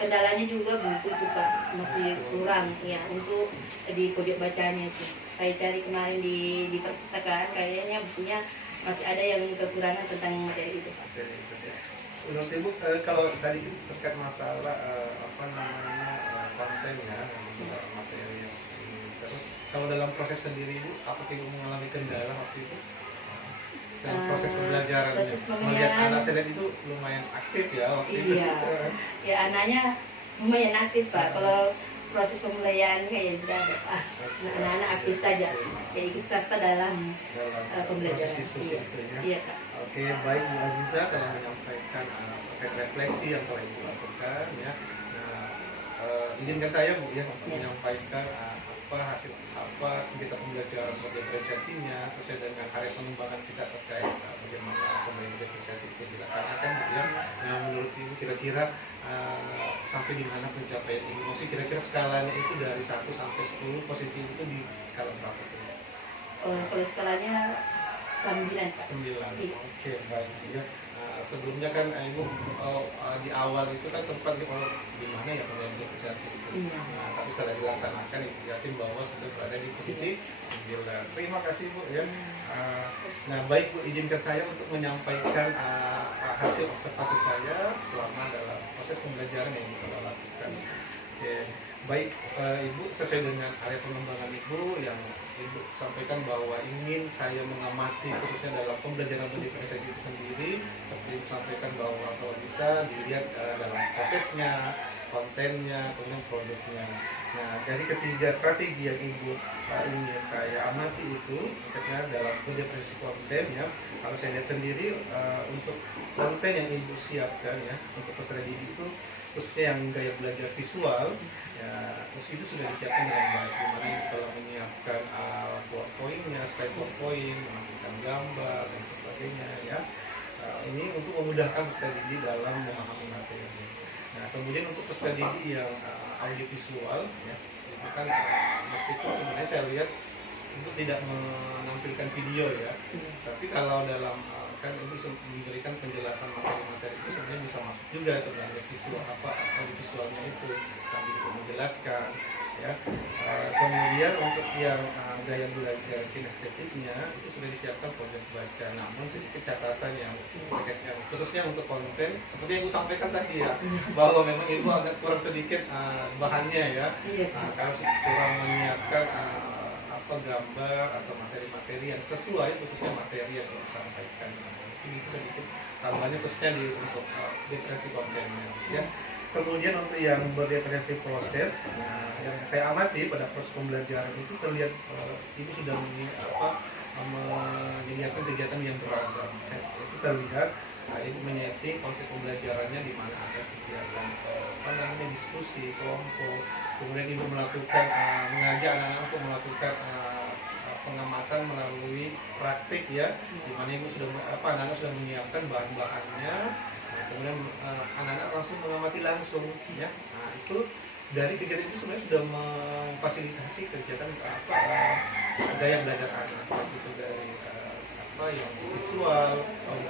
kendalanya juga buku itu, Pak, masih kurang, ya, untuk di pojok bacanya itu. Saya cari kemarin di perpustakaan, kayaknya bukunya masih ada yang kekurangan tentang materi itu, Pak. Oke, ya. Menurut Ibu kalau tadi terkait masalah konten, ya, materi yang terus kalau dalam proses sendiri Ibu, apa Ibu mengalami kendala waktu itu? Dalam proses pembelajaran, proses melihat pembelajaran. anak saya lihat itu lumayan aktif, ya, waktu itu. Iya, ya, anaknya lumayan aktif, Pak. Kalau proses pembelajaran kayak tidak ada, Pak. Anak-anak aktif saja, ya, ikut serta dalam Dalam pembelajaran. proses diskusi Iya. itu, ya. Iya, Pak. Oke, baik Bu Aziza telah menyampaikan terkait refleksi yang telah Ibu lakukan, ya. Nah, izinkan saya Bu, ya, untuk Ya. menyampaikan hasil kegiatan pembelajaran berdifferensiasinya sesuai dengan area pengembangan kita terkait bagaimana pembelajaran berdifferensiasi itu dilaksanakan, Bu, ya. Nah, menurut Ibu kira-kira sampai di mana pencapaian Ibu? Maksudnya kira-kira skalanya itu dari 1 sampai 10, posisi itu di skala berapa tuh? Kalau skalanya 9, Pak. 9. Iya. Oke, baik, ya. Sebelumnya kan Ibu di awal itu kan sempat di mana ya pembelajaran berdifferensiasi itu. Iya. Nah, tapi setelah dilaksanakan Ibu yakin bahwa sudah berada di posisi 9. Terima kasih, Bu, ya. Nah, baik, Bu, izinkan saya untuk menyampaikan hasil observasi saya selama dalam proses pembelajaran yang Ibu telah lakukan. Oke, baik, Ibu, sesuai dengan area pengembangan Ibu yang Ibu sampaikan bahwa ingin saya mengamati khususnya dalam pembelajaran berdifferensiasi itu sendiri, seperti Ibu sampaikan bahwa kalau bisa dilihat dalam prosesnya, kontennya, kemudian produknya. Nah, dari ketiga strategi yang Ibu ingin saya amati itu terkait dalam berdifferensiasi konten, ya. Kalau saya lihat sendiri untuk konten yang Ibu siapkan, ya, untuk peserta didik itu khususnya yang gaya belajar visual, ya, terus itu sudah disiapkan dengan baik, dimana Ibu telah menyiapkan PowerPoint-nya, slide PowerPoint, menampilkan gambar dan sebagainya, ya. Ini untuk memudahkan peserta didik dalam memahami materi. Nah, kemudian untuk peserta didik yang audiovisual, ya, itu kan meskipun sebenarnya saya lihat itu tidak menampilkan video, ya, tapi kalau dalam kan itu memberikan penjelasan materi-materi itu sebenarnya bisa masuk juga sebenarnya visual audiovisualnya itu sambil menjelaskan, ya. Kemudian untuk yang gaya belajar kinestetiknya itu sudah disiapkan proyek baca, namun sedikit catatan yang terkait khususnya untuk konten seperti yang Ibu sampaikan tadi, ya, bahwa memang Ibu agak kurang sedikit bahannya, ya. Karena kurang menyiapkan gambar atau materi-materi yang sesuai khususnya materi yang disampaikan. Ini sedikit tambahannya khususnya untuk diferensi kontennya, ya. Kemudian untuk yang berdifferensi proses, nah, yang saya amati pada proses pembelajaran itu terlihat Ibu sudah menyediakan kegiatan yang beragam. Kita lihat ibu menyeting konsep pembelajarannya di mana ada kegiatan diskusi kelompok, kemudian ibu melakukan mengajak anak-anak untuk melakukan pengamatan melalui praktik ya, di mana ibu sudah anak-anak sudah menyiapkan bahan-bahannya, kemudian anak-anak langsung mengamati langsung ya. Nah itu dari kegiatan itu sebenarnya sudah memfasilitasi kegiatan gaya belajar anak, itu dari yang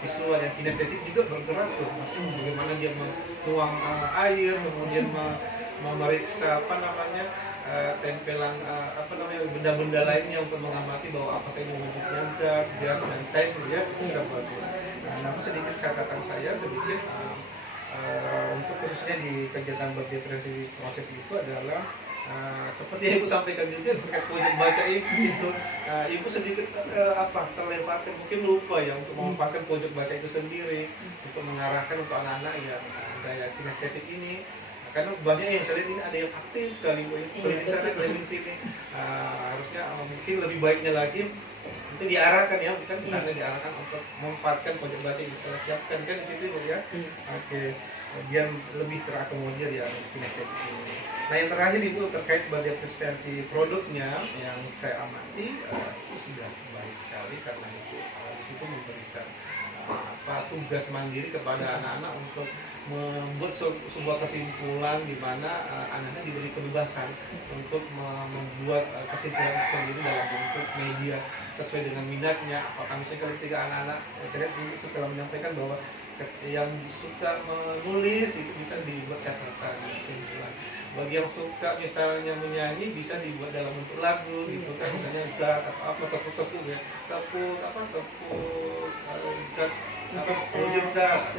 visual yang kinestetik juga bergerak tuh, maksudnya bagaimana dia menuang air, kemudian memeriksa tempelan benda-benda lainnya untuk mengamati bahwa apakah ini wujudnya zat, gas dan cair ya, sudah bagus. Nah, namun sedikit catatan saya untuk khususnya di kegiatan berdiferensiasi proses itu adalah seperti yang ibu sampaikan juga terkait pojok baca itu ibu sedikit terlemparkan, mungkin lupa ya untuk memanfaatkan pojok baca itu sendiri untuk mengarahkan untuk anak-anak yang gaya kinestetik ini. Karena banyak yang saya lihat ini ada yang aktif sekali bu, keliling sana keliling sini. Harusnya mungkin lebih baiknya lagi itu diarahkan ya, kan misalnya diarahkan untuk memanfaatkan pojok baca yang kita siapkan kan di situ bu ya. Oke, biar lebih terakomodir yang kinestetik ini. Nah yang terakhir ibu terkait bagian presentasi produknya yang saya amati itu sudah baik sekali, karena itu di situ memberikan tugas mandiri kepada anak-anak untuk membuat sebuah kesimpulan di mana anak-anak diberi kebebasan untuk membuat kesimpulan sendiri dalam bentuk media sesuai dengan minatnya. Apakah misalnya ketika anak-anak saya lihat ini setelah menyampaikan bahwa yang suka menulis itu bisa dibuat catatan kesimpulan. Bagi yang suka misalnya menyanyi bisa dibuat dalam bentuk lagu gitu kan, misalnya zat tepuk ya, wujud zat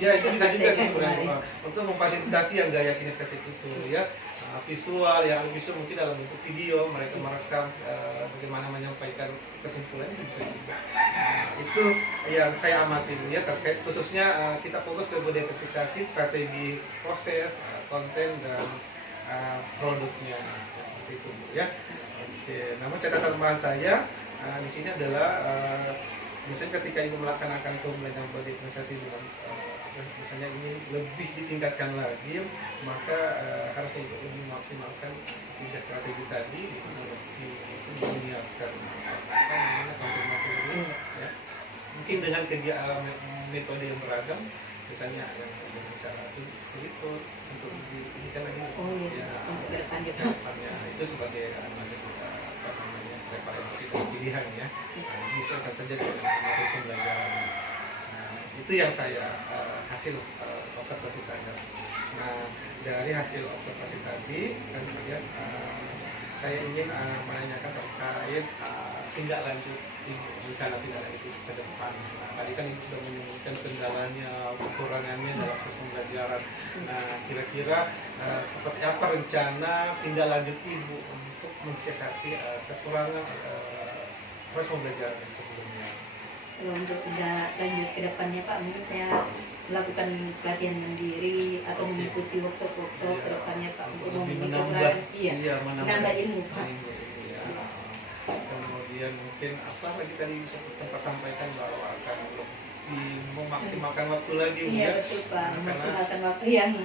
ya itu bisa juga sebenarnya untuk memfasilitasi yang gaya kinestetik itu ya. Visual mungkin dalam bentuk video mereka merekam bagaimana menyampaikan kesimpulan itu bisa juga. Itu yang saya amati ya terkait khususnya kita fokus ke diversifikasi strategi proses, konten dan produknya ya, seperti itu ya. Oke, namun catatan tambahan saya di sini adalah misalnya ketika ibu melaksanakan pembelajaran berdifferensiasi dengan misalnya ini lebih ditingkatkan lagi, maka harusnya ibu lebih memaksimalkan 3 strategi tadi, di mana lebih menyiapkan konten-konten ya. Mungkin dengan metode yang beragam, misalnya yang dengan cara itu untuk diinginkan lagi untuk depannya itu sebagai preparasi pilihan ya, bisa saja dengan metode pembelajaran. Itu yang saya hasil observasi saya. Nah dari hasil observasi tadi kan kemudian saya ingin menanyakan terkait tindak lanjut rencana tindak lanjut ke depan. Nah, tadi kan ibu sudah menyebutkan kendalanya, kekurangannya dalam proses pembelajaran. Nah kira-kira seperti apa rencana tindak lanjut ibu untuk mensiasati kekurangan proses pembelajaran yang sebelumnya? Kalau untuk tindak lanjut ke depannya Pak, mungkin saya melakukan pelatihan mandiri atau mengikuti workshop ke depannya Pak untuk menambah ilmu Pak. Kemudian mungkin apa lagi tadi sempat sampaikan bahwa akan lebih memaksimalkan waktu lagi Iya betul Pak, memaksimalkan waktu yang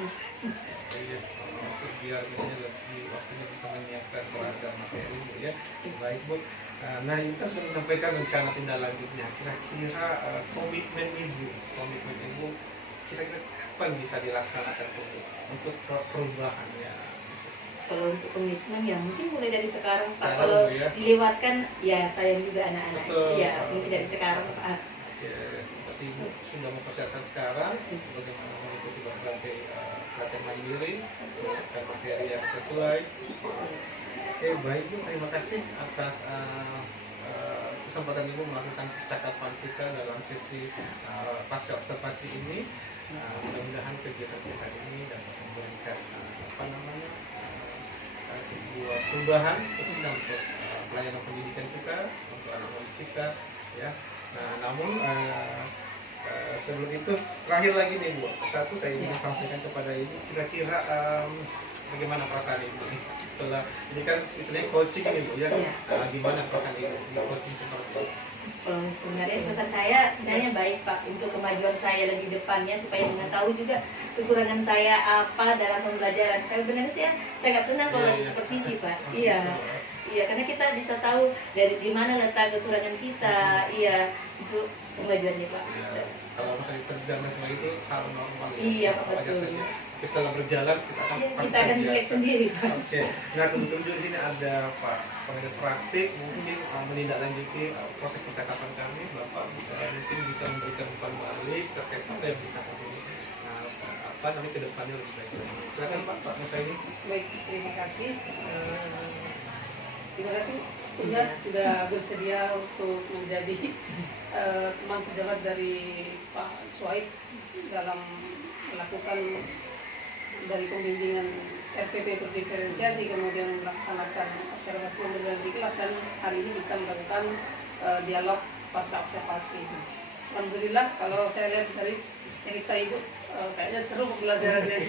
biar biasanya lebih waktunya bisa menyiapkan seragam materi ya. Baik Bu. Nah ini kan sudah menyampaikan rencana tindak lanjutnya. Kira-kira komitmen ibu kira-kira kapan bisa dilaksanakan untuk perubahannya? Kalau untuk komitmen ya mungkin mulai dari sekarang Pak. Kalau dilewatkan ya sayang juga anak-anak. Iya mungkin dari sekarang Pak. Berarti ibu sudah mempersiapkan sekarang bagaimana mengikuti berbagai pelatihan mandiri dan materi yang sesuai. Oke, baik Bu, terima kasih atas kesempatan Ibu melakukan percakapan kita dalam sesi pasca observasi ini. Mudah-mudahan kegiatan kita ini dapat memberikan sebuah perubahan khususnya untuk pelayanan pendidikan kita, untuk anak-anak kita ya. Nah, namun sebelum itu terakhir lagi nih Bu, satu saya ingin sampaikan kepada Ibu, kira-kira bagaimana perasaan Ibu nih setelah ini kan istilahnya coaching ini Bu ya? Iya. Gimana perasaan Ibu di coaching seperti itu? Kalau sebenarnya pesan saya sebenarnya baik Pak untuk kemajuan saya lagi depannya supaya mengetahui juga kekurangan saya apa dalam pembelajaran. Saya benar sih ya sangat senang kalau Iya, iya. seperti sih Pak. Iya. Iya, karena kita bisa tahu dari di mana letak kekurangan kita. Iya, untuk kemajuannya Pak. Ya, kalau masalah terjadi masalah itu hal normal ya. Iya, Wajar betul. saja. Tapi setelah berjalan kita akan Iya, pasti kita akan terbiasa. relate sendiri Pak. Oke, nah kebetulan juga di sini ada Pak pengajar praktik mungkin menindaklanjuti proses percakapan kami, Bapak mungkin bisa memberikan umpan balik terkait apa yang bisa kami apa nanti ke depannya lebih baik lagi. Silakan Pak Musa ini. Baik, terima kasih. Terima kasih Punya sudah bersedia untuk menjadi teman sejawat dari Pak Swaib dalam melakukan dari pembimbingan RPP berdiferensiasi kemudian melaksanakan observasi pembelajaran di kelas dan hari ini kita melakukan dialog pasca observasi. Alhamdulillah kalau saya lihat dari cerita Ibu kayaknya seru pembelajarannya.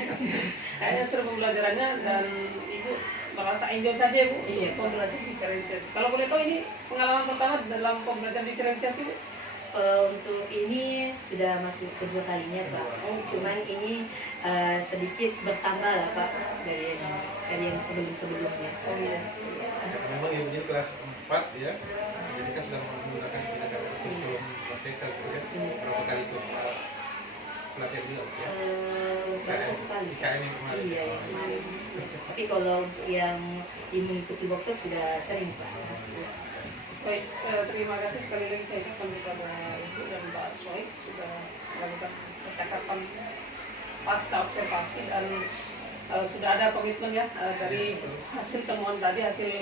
Kayaknya seru pembelajarannya dan Ibu merasa enjoy saja Bu Iya. pembelajaran diferensiasi. Kalau boleh tahu ini pengalaman pertama dalam pembelajaran diferensiasi Bu? Untuk ini sudah masuk kedua kalinya Pak. Cuman ini sedikit bertambah lah Pak dari yang sebelum-sebelumnya. Oh iya. Memang ibunya kelas 4 ya, jadi kan sudah menggunakan tindakan kurikulum merdeka gitu ya. Berapa kali ikut pelatihan juga ya? Baru satu kali. IKN yang kemarin. Iya, yang kemarin. Tapi kalau yang mengikuti workshop sudah sering Pak. Baik, terima kasih sekali lagi saya ucapkan kepada Ibu dan Pak Swaib sudah melakukan percakapan pasca observasi dan sudah ada komitmen ya dari hasil temuan tadi, hasil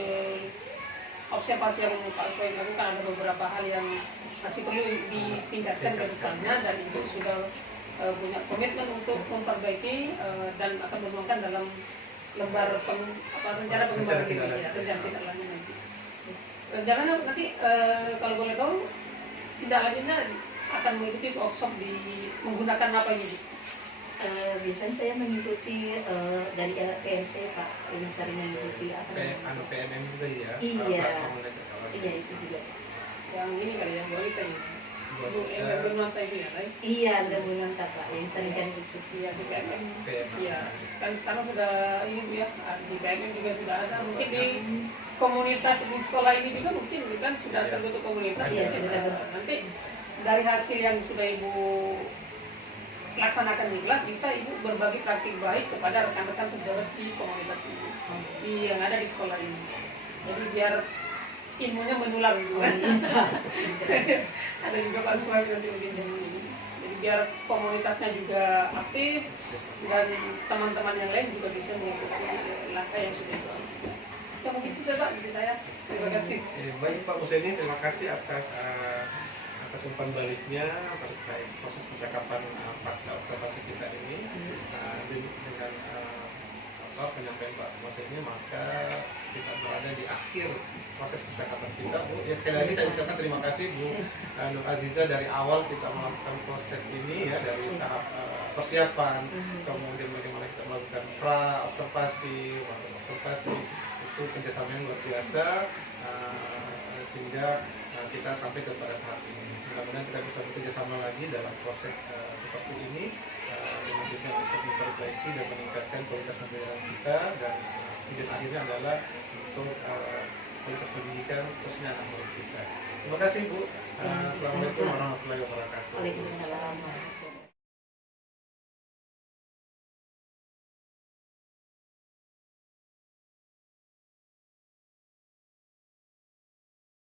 observasi yang Pak Swaib lakukan ada beberapa hal yang masih perlu ditingkatkan ke depannya dan Ibu sudah punya komitmen untuk memperbaiki dan akan menuangkan dalam lembar rencana pengembangan ini ya, rencana tindak lanjut nanti. Rencananya nanti kalau boleh tahu tindak lanjutnya akan mengikuti workshop di menggunakan apa ini? Biasanya saya mengikuti dari PNT Pak, yang sering mengikuti apa namanya? PNM juga ya. Iya. Platform belajar. Iya itu juga. Yang ini kali yang wanita ini. Yang bermata itu ya, right? Iya, gabungan Pak, yang sering kan ikuti. Iya di PMM. PNM. Iya, kan sekarang sudah ini Bu ya, di PMM juga sudah ada. Mungkin di komunitas di sekolah ini juga mungkin kan sudah terbentuk komunitas. Iya, Mungkin, sudah terbentuk. nanti dari hasil yang sudah Ibu laksanakan di kelas bisa Ibu berbagi praktik baik kepada rekan-rekan sejawat di komunitas ini yang ada di sekolah ini. Jadi biar ilmunya menular gitu kan. Ada juga Pak Suhaib nanti mungkin ini. Jadi biar komunitasnya juga aktif dan teman-teman yang lain juga bisa mengikuti langkah yang sudah dilakukan. Ya mungkin itu saja Pak dari saya. Terima kasih. Baik Pak Museni, terima kasih atas umpan baliknya terkait proses percakapan pasca observasi kita ini. Dengan penyampaian Pak Museni, maka kita berada di akhir proses percakapan kita Bu. Ya sekali lagi saya ucapkan terima kasih Bu Nur Aziza, dari awal kita melakukan proses ini ya, dari tahap persiapan, kemudian bagaimana kita melakukan pra observasi, itu kerjasama yang luar biasa sehingga kita sampai kepada tahap ini. Mudah-mudahan kita bisa bekerja sama lagi dalam proses seperti ini selanjutnya untuk memperbaiki dan meningkatkan kualitas pembelajaran kita, dan tujuan akhirnya adalah untuk kualitas pendidikan khususnya anak murid kita. Terima kasih Bu. Assalamualaikum warahmatullahi wabarakatuh. Waalaikumsalam.